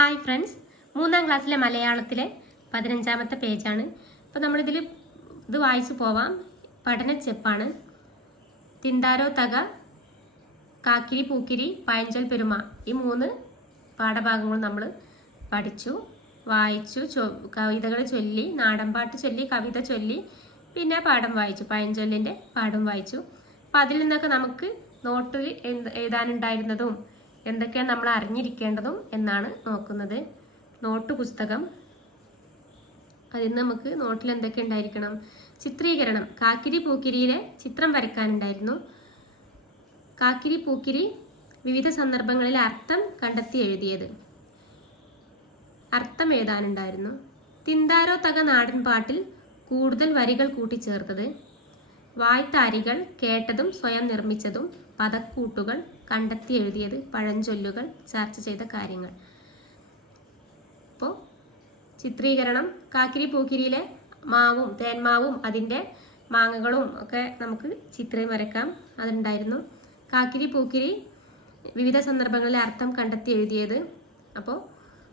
Hi friends, 3ാം ക്ലാസ്സിലെ മലയാളത്തിലെ 15ാമത്തെ പേജാണ്. അപ്പോൾ നമ്മളിതിൽ ഇത് വായിച്ചു പോവാം. പഠനച്ചെപ്പാണ്. തിന്താരോ തക, കാക്കിരി പൂക്കിരി, പഴഞ്ചൊൽ പെരുമ, ഈ 3 പാഠഭാഗങ്ങൾ നമ്മൾ പഠിച്ചു, വായിച്ചു. കവിതകൾ ചൊല്ലി, നാടൻപാട്ട് ചൊല്ലി, കവിത ചൊല്ലി, പിന്നെ പാഠം വായിച്ചു, പഴഞ്ചൊല്ലിൻ്റെ പാഠം വായിച്ചു. അപ്പം അതിൽ നിന്നൊക്കെ നമുക്ക് നോട്ടിൽ എഴുതാനുണ്ടായിരുന്നതും എന്തൊക്കെയാണ് നമ്മൾ അറിഞ്ഞിരിക്കേണ്ടതും എന്നാണ് നോക്കുന്നത്. നോട്ട് പുസ്തകം, അതിൽ നമുക്ക് നോട്ടിൽ എന്തൊക്കെ ഉണ്ടായിരിക്കണം? ചിത്രീകരണം, കാക്കിരി പൂക്കിരിയിലെ ചിത്രം വരയ്ക്കാനുണ്ടായിരുന്നു. കാക്കിരി പൂക്കിരി വിവിധ സന്ദർഭങ്ങളിൽ അർത്ഥം കണ്ടെത്തി എഴുതിയത്, അർത്ഥം എഴുതാനുണ്ടായിരുന്നു. തിന്താരോ തക നാടൻ പാട്ടിൽ കൂടുതൽ വരികൾ കൂട്ടിച്ചേർത്തത്, വായ്ത്താരികൾ കേട്ടതും സ്വയം നിർമ്മിച്ചതും, പദക്കൂട്ടുകൾ കണ്ടെത്തി എഴുതിയത്, പഴഞ്ചൊല്ലുകൾ ചർച്ച ചെയ്ത കാര്യങ്ങൾ. അപ്പോൾ ചിത്രീകരണം, കാക്കിരി പൂക്കിരിയിലെ മാവും തേന്മാവും അതിൻ്റെ മാങ്ങകളും ഒക്കെ നമുക്ക് ചിത്രം വരയ്ക്കാം, അതുണ്ടായിരുന്നു. കാക്കിരി പൂക്കിരി വിവിധ സന്ദർഭങ്ങളിൽ അർത്ഥം കണ്ടെത്തി എഴുതിയത്. അപ്പോൾ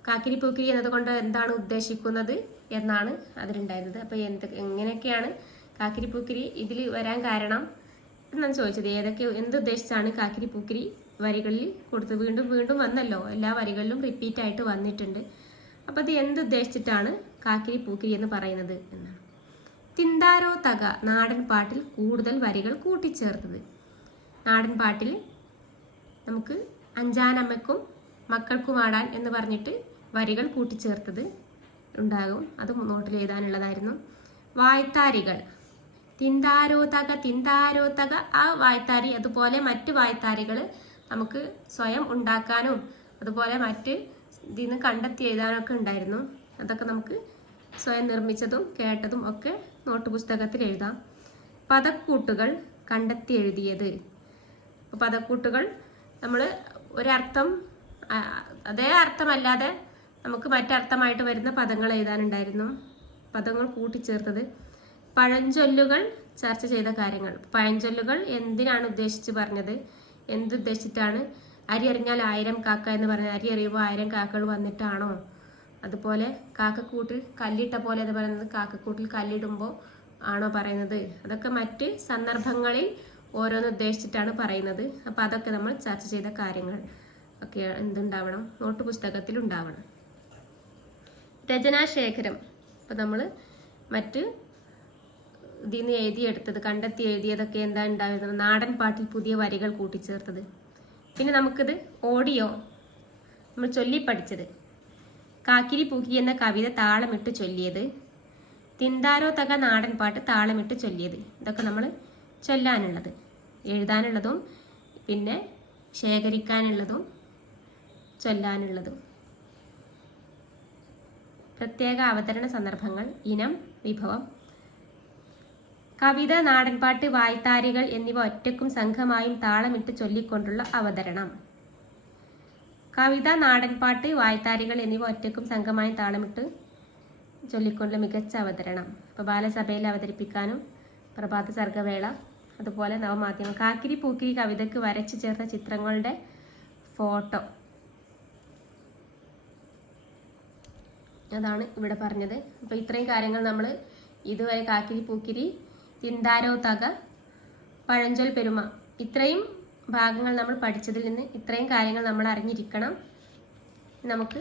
കാക്കിരി പൂക്കിരി എന്നതുകൊണ്ട് എന്താണ് ഉദ്ദേശിക്കുന്നത് എന്നാണ് അതിലുണ്ടായിരുന്നത്. അപ്പോൾ എങ്ങനെയൊക്കെയാണ് കാക്കിരി പൂക്കിരി ഇതിൽ വരാൻ കാരണം എന്നാണ് ചോദിച്ചത്. എന്തുദ്ദേശിച്ചാണ് കാക്കിരി പൂക്കിരി വരികളിൽ കൊടുത്തത്? വീണ്ടും വീണ്ടും വന്നല്ലോ, എല്ലാ വരികളിലും റിപ്പീറ്റ് ആയിട്ട് വന്നിട്ടുണ്ട്. അപ്പോൾ അത് എന്തുദ്ദേശിച്ചിട്ടാണ് കാക്കിരി പൂക്കിരി എന്ന് പറയുന്നത് എന്നാണ്. തിന്താരോ തക, നാടൻ പാട്ടിൽ കൂടുതൽ വരികൾ കൂട്ടിച്ചേർത്തത്. നാടൻ പാട്ടിൽ നമുക്ക് അഞ്ചാനമ്മയ്ക്കും മക്കൾക്കും ആടാൻ എന്ന് പറഞ്ഞിട്ട് വരികൾ കൂട്ടിച്ചേർത്തത് ഉണ്ടാകും, അത് നോട്ടിൽ എഴുതാനുള്ളതായിരുന്നു. വായ്ത്താരികൾ, തിന്താരോ തക, ആ വായ്ത്താരി അതുപോലെ മറ്റ് വായ്ത്താരികൾ നമുക്ക് സ്വയം ഉണ്ടാക്കാനും അതുപോലെ മറ്റ് ഇതിൽ നിന്ന് കണ്ടെത്തി എഴുതാനൊക്കെ ഉണ്ടായിരുന്നു. അതൊക്കെ നമുക്ക് സ്വയം നിർമ്മിച്ചതും കേട്ടതും ഒക്കെ നോട്ട് പുസ്തകത്തിൽ എഴുതാം. പദക്കൂട്ടുകൾ കണ്ടെത്തി എഴുതിയത്, അപ്പോൾ പദക്കൂട്ടുകൾ നമ്മൾ ഒരർത്ഥം അതേ അർത്ഥമല്ലാതെ നമുക്ക് മറ്റർത്ഥമായിട്ട് വരുന്ന പദങ്ങൾ എഴുതാനുണ്ടായിരുന്നു, പദങ്ങൾ കൂട്ടിച്ചേർത്തത്. പഴഞ്ചൊല്ലുകൾ ചർച്ച ചെയ്ത കാര്യങ്ങൾ, പഴഞ്ചൊല്ലുകൾ എന്തിനാണ് ഉദ്ദേശിച്ച് പറഞ്ഞത്, എന്തുദ്ദേശിച്ചിട്ടാണ്? അരി അറിഞ്ഞാൽ 1000 കാക്ക എന്ന് പറഞ്ഞാൽ അരി അറിയുമ്പോൾ 1000 കാക്കകൾ വന്നിട്ടാണോ? അതുപോലെ കാക്കക്കൂട്ടിൽ കല്ലിട്ട പോലെ എന്ന് പറയുന്നത് കാക്കക്കൂട്ടിൽ കല്ലിടുമ്പോൾ ആണോ പറയുന്നത്? അതൊക്കെ മറ്റ് സന്ദർഭങ്ങളിൽ ഓരോന്ന് ഉദ്ദേശിച്ചിട്ടാണ് പറയുന്നത്. അപ്പോൾ അതൊക്കെ നമ്മൾ ചർച്ച ചെയ്ത കാര്യങ്ങൾ ഒക്കെ എന്തുണ്ടാവണം? നോട്ട് പുസ്തകത്തിൽ ഉണ്ടാവണം. രചനാശേഖരം, അപ്പോൾ നമ്മൾ മറ്റ് ഇതിൽ നിന്ന് എഴുതിയെടുത്തത്, കണ്ടെത്തി എഴുതിയതൊക്കെ എന്താ ഉണ്ടായിരുന്നത്? നാടൻ പാട്ടിൽ പുതിയ വരികൾ കൂട്ടിച്ചേർത്തത്. പിന്നെ നമുക്കിത് ഓഡിയോ നമ്മൾ ചൊല്ലി പഠിച്ചത്, കാക്കിരി പൂക്കിരി എന്ന കവിത താളമിട്ട് ചൊല്ലിയത്, തിന്താരോ തക നാടൻ പാട്ട് താളമിട്ട് ചൊല്ലിയത്. ഇതൊക്കെ നമ്മൾ ചൊല്ലാനുള്ളത്, എഴുതാനുള്ളതും പിന്നെ ശേഖരിക്കാനുള്ളതും ചൊല്ലാനുള്ളതും. പ്രത്യേക അവതരണ സന്ദർഭങ്ങൾ, ഇനം, വിഭവം. കവിത, നാടൻപാട്ട്, വായ്ത്താരികൾ എന്നിവ ഒറ്റക്കും സംഘമായും താളമിട്ട് ചൊല്ലിക്കൊണ്ടുള്ള അവതരണം. കവിത, നാടൻപാട്ട്, വായ്ത്താരികൾ എന്നിവ ഒറ്റക്കും സംഘമായും താളമിട്ട് ചൊല്ലിക്കൊണ്ടുള്ള മികച്ച അവതരണം. ഇപ്പോൾ ബാലസഭയിൽ അവതരിപ്പിക്കാനും, പ്രഭാത സർഗവേള, അതുപോലെ നവമാധ്യമം. കാക്കിരി പൂക്കിരി കവിതയ്ക്ക് വരച്ചു ചേർത്ത ചിത്രങ്ങളുടെ ഫോട്ടോ, അതാണ് ഇവിടെ പറഞ്ഞത്. അപ്പോൾ ഇത്രയും കാര്യങ്ങൾ നമ്മൾ ഇതുവരെ കാക്കിരി പൂക്കിരി, തിന്താരോ തക, പഴഞ്ചൊൽ പെരുമ, ഇത്രയും ഭാഗങ്ങൾ നമ്മൾ പഠിച്ചതിൽ നിന്ന് ഇത്രയും കാര്യങ്ങൾ നമ്മൾ അറിഞ്ഞിരിക്കണം. നമുക്ക്